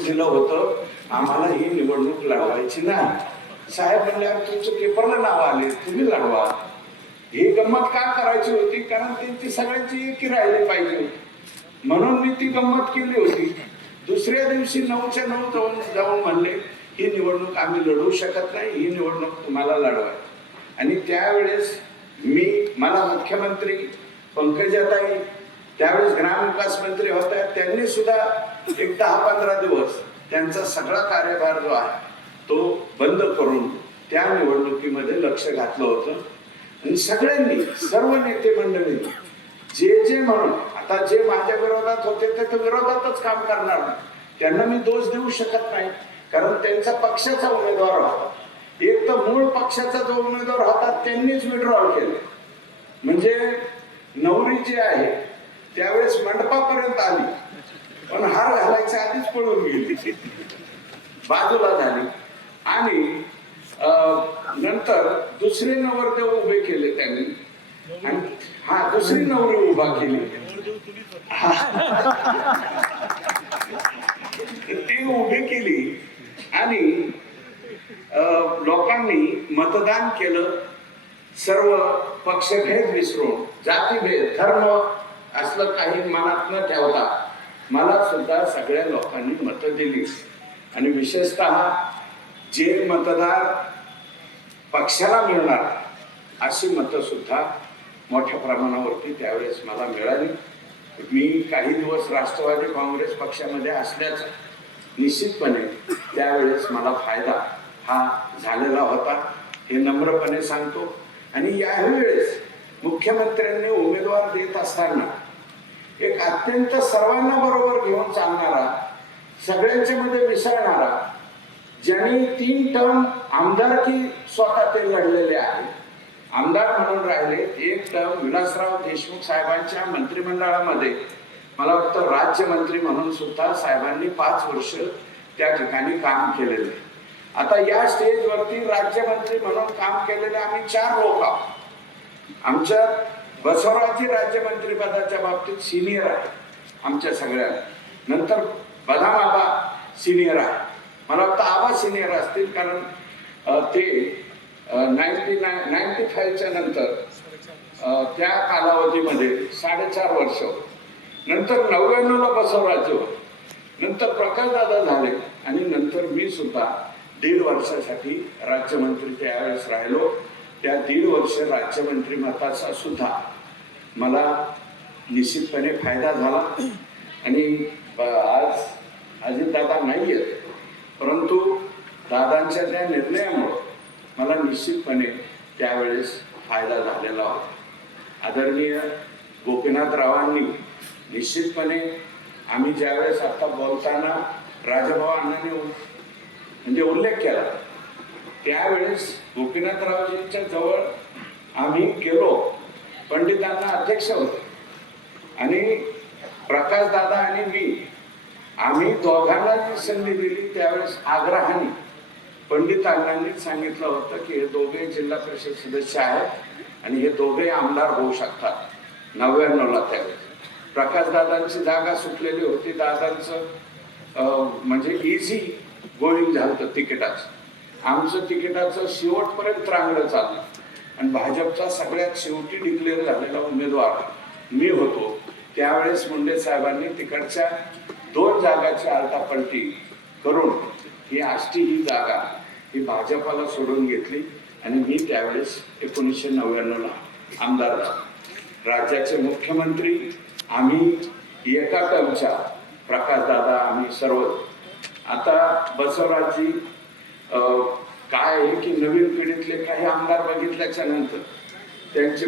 दिलं होतं, आम्हाला ही निवडणूक लढवायची नाही. साहेब म्हणल्यावर तुमचं पेपरला नाव आले, तुम्ही लढवा. ही गंमत का करायची होती? कारण त्यांची सगळ्यांची एकी राहिली पाहिजे म्हणून मी ती गंमत केली होती. दुसऱ्या दिवशी 9च्या 9 जाऊन म्हणले ही निवडणूक आम्ही लढवू शकत नाही, ही निवडणूक तुम्हाला लढवाय. आणि त्यावेळेस मला मुख्यमंत्री पंकजाताई, त्यावेळेस ग्रामविकास मंत्री होत्या, त्यांनी सुद्धा एक 10-15 दिवस त्यांचा सगळा कार्यभार जो आहे तो बंद करून त्या निवडणुकीमध्ये लक्ष घातलं होतं. आणि सगळ्यांनी, सर्व नेते मंडळींनी जे म्हणून, आता जे माझ्या विरोधात होते ते तर विरोधातच काम करणार नाही, त्यांना मी दोष देऊ शकत नाही, कारण त्यांचा पक्षाचा उमेदवार होता. एक तर मूळ पक्षाचा जो उमेदवार होता त्यांनीच विड्रॉल केले. म्हणजे नवरी जी आहे त्यावेळेस मंडपापर्यंत आली, पण हार घालायच्या आधीच पळून गेली, बाजूला झाली. आणि नंतर दुसरे नवरदेव उभे केले त्यांनी, आणि दुसरी नवरी उभा केली, ती उभी केली. आणि लोकांनी मतदान केलं, सर्व पक्षभेद विसरून, जातीभेद, धर्म असलं काही मनात न ठेवता मला सुद्धा सगळ्या लोकांनी मतं दिली. आणि विशेषतः जे मतदार पक्षाला मिळणार अशी मतं सुद्धा मोठ्या प्रमाणावरती त्यावेळेस मला मिळाली. मी काही दिवस राष्ट्रवादी काँग्रेस पक्षामध्ये असल्याचा निश्चितपणे त्यावेळेस मला फायदा हा झालेला होता, हे नम्रपणे सांगतो. आणि यावेळेस मुख्यमंत्र्यांनी उमेदवार देत असताना एक अत्यंत सर्वांना बरोबर घेऊन चालणारा, सगळ्यांच्या मध्ये मिसळणारा, ज्यांनी 3 टर्म आमदारकी स्वतः ते लढलेले आहे, आमदार म्हणून राहिले, 1 टर्म विलासराव देशमुख साहेबांच्या मंत्रिमंडळामध्ये मला वाटतं राज्यमंत्री म्हणून सुद्धा साहेबांनी 5 वर्ष त्या ठिकाणी काम केलेले. आता या स्टेजवरती राज्यमंत्री म्हणून काम केलेले आम्ही 4 लोक आहोत. आमच्या बसवराजी राज्यमंत्री पदाच्या बाबतीत सिनियर आहे आमच्या सगळ्यांना. नंतर बदाम आबा सिनियर आहे, मला वाटतं आबा सिनियर असतील, कारण ते 95च्या नंतर त्या कालावधीमध्ये 4.5 वर्ष, नंतर 99ला बसवराज होते, नंतर प्रकाशदादा झाले, आणि नंतर मी सुद्धा 1.5 वर्षासाठी राज्यमंत्री त्यावेळेस राहिलो. त्या 1.5 वर्ष राज्यमंत्री मताचा सुद्धा मला निश्चितपणे फायदा झाला. आणि आज अजितदादा नाही आहेत, परंतु दादांच्या त्या निर्णयामुळं मला निश्चितपणे त्यावेळेस फायदा झालेला होता. आदरणीय गोपीनाथरावांनी निश्चितपणे, आम्ही ज्यावेळेस आता बोलताना राजाभाऊ अण्णांनी म्हणजे उल्लेख केला, त्यावेळेस गोपीनाथरावजींच्या जवळ आम्ही गेलो, पंडितांना अध्यक्ष होते, आणि प्रकाशदादा आणि मी, आम्ही दोघांना जी संधी दिली त्यावेळेस आग्रहाने पंडित अण्णांनी सांगितलं होतं की हे दोघे जिल्हा परिषद सदस्य आहेत आणि हे दोघे आमदार होऊ शकतात. 99ला त्यावेळेस प्रकाशदादांची जागा सुटलेली होती, दादांचं म्हणजे इझी गोळींग झालं होतं तिकिटाचं, आमचं तिकिटाचं शेवटपर्यंत रांगडं चाललं, आणि भाजपचा सगळ्यात शेवटी डिक्लेअर झालेला उमेदवार मी होतो. त्यावेळेस मुंडे साहेबांनी तिकडच्या 2 जागाची आलटापलटी करून ही आष्टी ही जागा ही भाजपाला सोडून घेतली, आणि मी त्यावेळेस 1999ला आमदार झालो. राज्याचे मुख्यमंत्री आम्ही एका टर्मच्या, प्रकाशदादा आम्ही सर्व. आता बसवराजी काय आहे की नवीन पिढीतले काही आमदार बघितल्याच्या नंतर त्यांचे